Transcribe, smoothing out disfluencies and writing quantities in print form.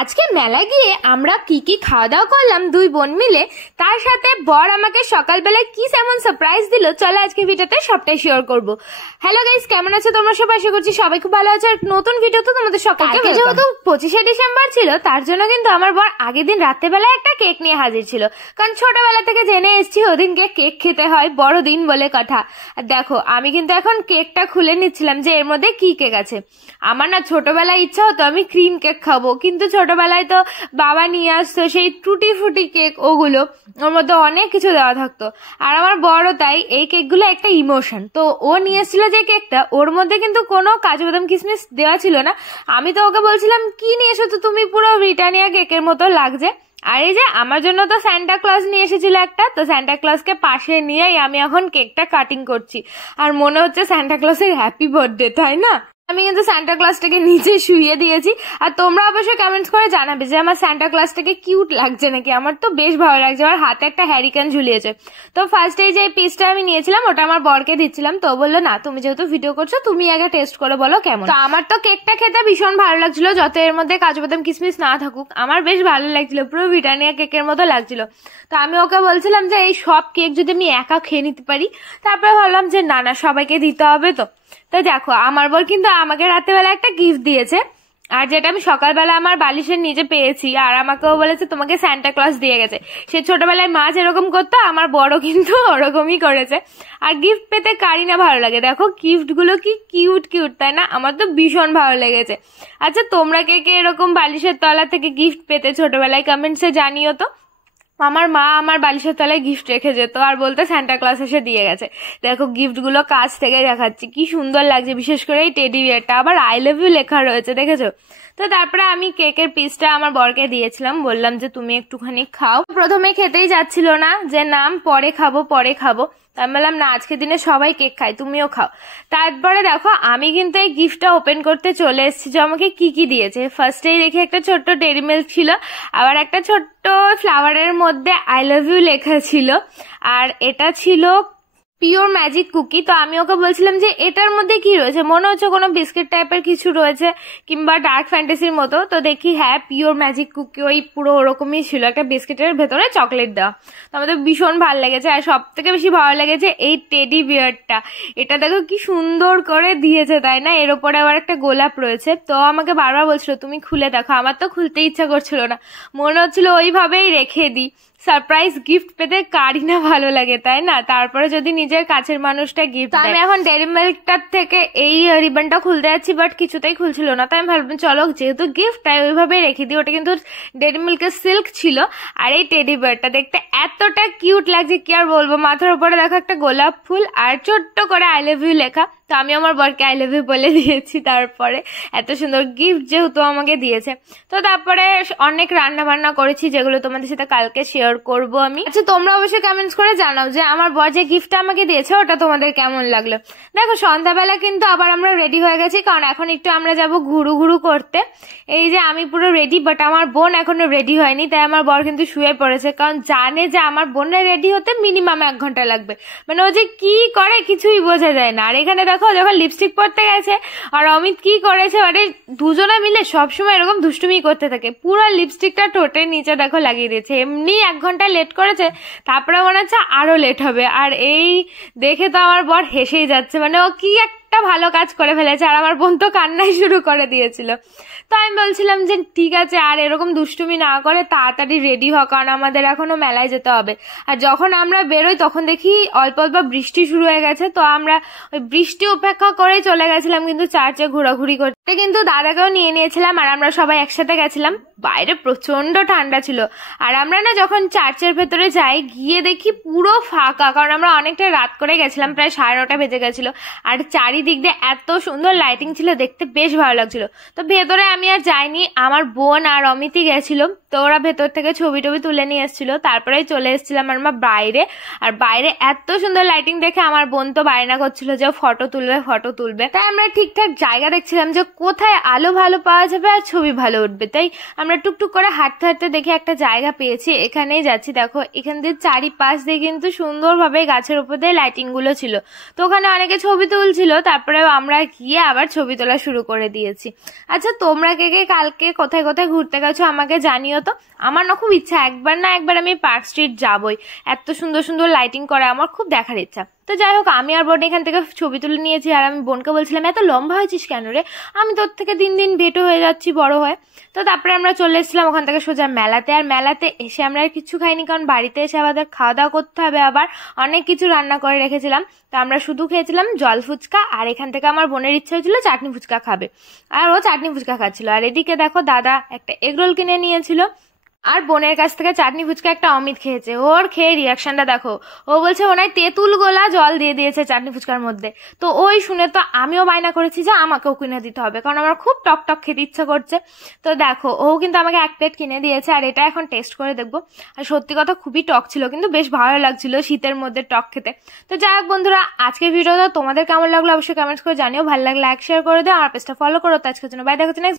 আজকে মেলায় গিয়ে আমরা কি কি খাওয়া দাওয়া করলাম দুই বোন মিলে, তার সাথে বর আমাকে সকালবেলায় কি এমন সারপ্রাইজ দিল, চলো আজকে ভিডিওতে সবটাই শেয়ার করব। হ্যালো গাইস, কেমন আছো তোমরা সবাই? আশা করছি সবাই খুব ভালো আছে। আর নতুন ভিডিও তো তোমাদের সকালকে, যেহেতু 25শে ডিসেম্বর ছিল তার জন্য কিন্তু আমার বর আগের দিন রাত্রেবেলা একটা কেক নিয়ে হাজির ছিল, কারণ ছোটবেলা থেকে জেনে এসেছি ওদিনকে কেক খেতে হয়, বড়দিন বলে কথা। আর দেখো আমি কিন্তু এখন কেকটা খুলে নিচ্ছিলাম যে এর মধ্যে কি কেক আছে। আমার না ছোটবেলায় ইচ্ছা হতো আমি ক্রিম কেক খাবো, কিন্তু ছোটবেলায় তো বাবা নিয়ে আসতো সেই টুটি ফুটি কেক, ওগুলো ওর মধ্যে অনেক কিছু দেওয়া থাকতো। আর আমার বড় তাই এই কেকগুলো একটা ইমোশন, তো ও নিয়ে এসেছিল যে কেকটা, ওর মধ্যে কিন্তু কোনো কাজু বাদাম কিশমিশ দেওয়া ছিল না। আমি তো ওকে বলছিলাম কি নিয়ে এসো তো তুমি, পুরো ব্রিটানিয়া কেকের মতো লাগছে। আর এই যে আমার জন্য তো সান্টা ক্লজ নিয়ে এসেছিল একটা, তো সান্টা ক্লজকে পাশে নিয়েই আমি এখন কেকটা কাটিং করছি। আর মনে হচ্ছে সান্টা ক্লজের হ্যাপি বার্থডে, তাই না? আমি কিন্তু সান্টা ক্লজটাকে নিচে শুইয়ে দিয়েছি। আর তোমরা অবশ্যই কমেন্টস করে জানাবে যে আমার সান্টা ক্লজটাকে কিউট লাগছে নাকি। আমার তো বেশ ভালো লাগছে, আমার হাতে একটা হ্যারিকেন ঝুলিয়েছে। তো ফার্স্টে যে পিসটা আমি নিয়েছিলাম ওটা আমার বরকে দিচ্ছিলাম, তো বললো না তুমি যেহেতু ভিডিও করছো তুমি আগে টেস্ট করে বলো কেমন। তো আমার তো কেকটা খেতে ভীষণ ভালো লাগছিল, যত এর মধ্যে কাজু বাদাম কিশমিশ না থাকুক আমার বেশ ভালো লাগছিল, পুরো ব্রিটানিয়া কেকের মতো লাগছিল। তো আমি ওকে বলছিলাম যে এই সব কেক যদি আমি একা খেয়ে নিতে পারি, তারপরে ভাবলাম যে না না সবাইকে দিতে হবে। তো দেখো আমার বর কিন্তু আমাকে রাত্রেবেলা একটা গিফট দিয়েছে, আর যেটা আমি সকালবেলা আমার বালিশের নিচে পেয়েছি। আর আমাকেও বলেছে তোমাকে সান্টা ক্লজ দিয়ে গেছে। সে ছোটবেলায় মা যেরকম করতো আমার বড় কিন্তু ওরকমই করেছে। আর গিফট পেতে কারি না ভালো লাগে, দেখো গিফট গুলো কি কিউট কিউট, তাই না? আমার তো ভীষণ ভালো লেগেছে। আচ্ছা তোমরা কে কে এরকম বালিশের তলা থেকে গিফট পেতে ছোটবেলায় কমেন্টসে জানিও তো। আমার মা আমার বালিশের তলায় গিফট রেখে যেত আর বলতো সান্টা ক্লজ এসে দিয়ে গেছে। দেখো গিফট গুলো কাছ থেকে দেখাচ্ছি, কি সুন্দর লাগছে, বিশেষ করে এই টেডি বিয়ারটা, আবার আই লাভ ইউ লেখা রয়েছে, দেখেছো? তো তারপরে আমি কেকের পিসটা আমার বরকে দিয়েছিলাম, বললাম যে তুমি একটুখানি খাও। প্রথমে খেতেই যাচ্ছিল না, যে নাম পরে খাবো পরে খাবো। আমি বললাম না আজকের দিনে সবাই কেক খায়, তুমিও খাও। তারপরে দেখো আমি কিন্তু এই গিফটটা ওপেন করতে চলে এসেছি যে আমাকে কি কি দিয়েছে। ফার্স্টেই দেখি একটা ছোট্ট ডেইরি মিল্ক ছিল, আবার একটা ছোট্ট ফ্লাওয়ারের মধ্যে আই লাভ ইউ লেখা ছিল, আর এটা ছিল পিওর ম্যাজিক কুকি। তো আমি ওকে বলছিলাম যে এটার মধ্যে কি রয়েছে, মনে হচ্ছে কোনো বিস্কিট টাইপের কিছু রয়েছে কিংবা ডার্ক ফ্যান্টাসির মতো। তো দেখি হ্যাঁ পিওর ম্যাজিক কুকি, ওই পুরো ওরকমই ছিল, একটা বিস্কিটের ভেতরে চকলেট দেওয়া। তো আমাদের ভীষণ ভালো লেগেছে। আর সব থেকে বেশি ভালো লেগেছে এই টেডি বিয়ারটা, এটা দেখো কি সুন্দর করে দিয়েছে, তাই না? এর ওপরে আবার একটা গোলাপ রয়েছে। তো আমাকে বারবার বলছিল তুমি খুলে দেখো, আমার তো খুলতে ইচ্ছা করছিল না, মনে হচ্ছিল ওইভাবেই রেখে দিই। সারপ্রাইজ গিফট পেতে কারি না ভালো লাগে, তাই না? তারপরে যদি নিজের কাছের মানুষটা গিফট। আমি এখন ডেইরি মিল্কটার থেকে এই রিবনটা খুলতে যাচ্ছি, বাট কিছুতেই খুলছিল না। তাই আমি ভাবলাম চলো যেহেতু গিফট তাই ওইভাবেই রেখে দিই। ওটা কিন্তু ডেইরি মিল্কের সিল্ক ছিল। আর এই টেডি বিয়ারটা দেখতে এতটা কিউট লাগছে কি আর বলবো। মাথার উপরে দেখো একটা গোলাপ ফুল আর ছোট্ট করে আই লাভ ইউ লেখা। তো আমি আমার বরকে আই লাভ ইউ বলে দিয়েছি। তারপরে এত সুন্দর গিফট যেহেতু আমাকে দিয়েছে, তো তারপরে অনেক রান্না বান্না করেছি যেগুলো তোমাদের সাথে কালকে শেয়ার করবো আমি। আচ্ছা তোমরা অবশ্যই কমেন্টস করে জানাও যে আমার বর যে গিফটটা আমাকে দিয়েছে ওটা তোমাদের কেমন লাগলো। দেখো সন্ধ্যাবেলা কিন্তু আবার আমরা রেডি হয়ে গেছি, কারণ এখন একটু আমরা যাব ঘুরু ঘুরু করতে। এই যে আমি পুরো রেডি, বাট আমার বোন এখনো রেডি হয়নি, তাই আমার বর কিন্তু শুয়ে পড়েছে, কারণ জানে যে আমার বোনের রেডি হতে মিনিমাম 1 ঘন্টা লাগবে। মানে ও যে কি করে কিছুই বোঝা যায় না। আর এখানে দেখো যখন লিপস্টিক পরতে গেছে আর অমিত কি করেছে, মানে দুজনে মিলে সবসময় এরকম দুষ্টুমি করতে থাকে, পুরো লিপস্টিকটা ঠোঁটের নিচে দেখো লাগিয়ে দিয়েছে। এমনি 1 ঘন্টা লেট করেছে, তারপরে মনে হচ্ছে আরো লেট হবে। আর এই দেখে তো আমার বর হেসেই যাচ্ছে, মানে ও কি একটা ভালো কাজ করে ফেলেছে। আর আমার বোন তো কান্নাই শুরু করে দিয়েছিল। তো আমি বলছিলাম যে ঠিক আছে আর এরকম দুষ্টুমি না করে তাড়াতাড়ি রেডি হ, কারণ আমাদের এখনো মেলায় যেতে হবে। আর যখন আমরা বেরোই তখন দেখি অল্প অল্প বৃষ্টি শুরু হয়ে গেছে, তো আমরা ওই বৃষ্টি উপেক্ষা করে চলে গেছিলাম কিন্তু চার্চে ঘোরাঘুরি করতে। কিন্তু দাদাকেও নিয়ে নিয়েছিলাম আর আমরা সবাই একসাথে গেছিলাম। বাইরে প্রচন্ড ঠান্ডা ছিল। আর আমরা না যখন চার্চের ভেতরে যাই গিয়ে দেখি পুরো ফাঁকা, কারণ আমরা অনেকটা রাত করে গেছিলাম, প্রায় 9:30 বেজে গেছিল। আর চারিদিক দিয়ে এত সুন্দর লাইটিং ছিল, দেখতে বেশ ভালো লাগছিল। তো ভেতরে আমি আর যাইনি, আমার বোন আর অমিতই গেছিল। তো ওরা ভেতর থেকে ছবি টবি তুলে নিয়ে এসেছিল, তারপরেই চলে এসেছিলাম আমরা বাইরে। আর বাইরে এত সুন্দর লাইটিং দেখে আমার বোন তো বায়না করছিল যে ফটো তুলবে ফটো তুলবে। তাই আমরা ঠিকঠাক জায়গা দেখছিলাম যে কোথায় আলো ভালো পাওয়া যাবে আর ছবি ভালো উঠবে। তাই আমরা টুকটুক করে হাঁটতে হাঁটতে দেখে একটা জায়গা পেয়েছি, এখানেই যাচ্ছি। দেখো এখান দিয়ে চারিপাশ দিয়ে কিন্তু সুন্দরভাবে গাছের উপর দিয়ে লাইটিং গুলো ছিল, তো ওখানে অনেকে ছবি তুলছিল। তারপরে আমরা গিয়ে আবার ছবি তোলা শুরু করে দিয়েছি। আচ্ছা তোমরা কে কে কালকে কোথায় কোথায় ঘুরতে গেছো আমাকে জানিও তো। আমার না খুব ইচ্ছা, একবার না একবার আমি পার্ক স্ট্রিট যাবই, এত সুন্দর সুন্দর লাইটিং করা আমার খুব দেখার ইচ্ছা। তো যাই হোক, আমি আর বোন এখান থেকে ছবি তুলে নিয়েছি। আর আমি বোনকে বলছিলাম, এত লম্বা হয়েছিস কেন রে, আমি তোর থেকে দিন দিন ভেটো হয়ে যাচ্ছি বড় হয়ে। তো তারপরে আমরা চলে এসেছিলাম ওখান থেকে সোজা মেলাতে। আর মেলাতে এসে আমরা আর কিছু খাইনি, কারণ বাড়িতে এসে আমাদের খাওয়া দাওয়া করতে হবে, আবার অনেক কিছু রান্না করে রেখেছিলাম। তো আমরা শুধু খেয়েছিলাম জল ফুচকা, আর এখান থেকে আমার বোনের ইচ্ছা হয়েছিল চাটনি ফুচকা খাবে, আর ও চাটনি ফুচকা খাচ্ছিল। আর এদিকে দেখো দাদা একটা এগরোল কিনে নিয়েছিল, আর বোনের কাছ থেকে চাটনি ফুচকা একটা অমিত খেয়েছে। ওর খেয়ে রিয়াকশনটা দেখো, ও বলছে ওনায় তেঁতুল গোলা জল দিয়ে দিয়েছে চাটনি ফুচকার মধ্যে। তো ওই শুনে তো আমিও বায়না করেছি যে আমাকেও কিনে দিতে হবে, কারণ আমার খুব টক টক খেতে ইচ্ছা করছে। তো দেখো ও কিন্তু আমাকে এক প্লেট কিনে দিয়েছে, আর এটা এখন টেস্ট করে দেখবো। আর সত্যি কথা খুবই টক ছিল, কিন্তু বেশ ভালো লাগছিল শীতের মধ্যে টক খেতে। তো যাই হোক বন্ধুরা, আজকের ভিডিওটা তোমাদের কেমন লাগলো অবশ্যই কমেন্টস করে জানিও। ভালো লাগলে লাইক শেয়ার করে দাও, আর পেজটা ফলো করো। তো আজকের জন্য বাই, দেখা হচ্ছে নেক্সট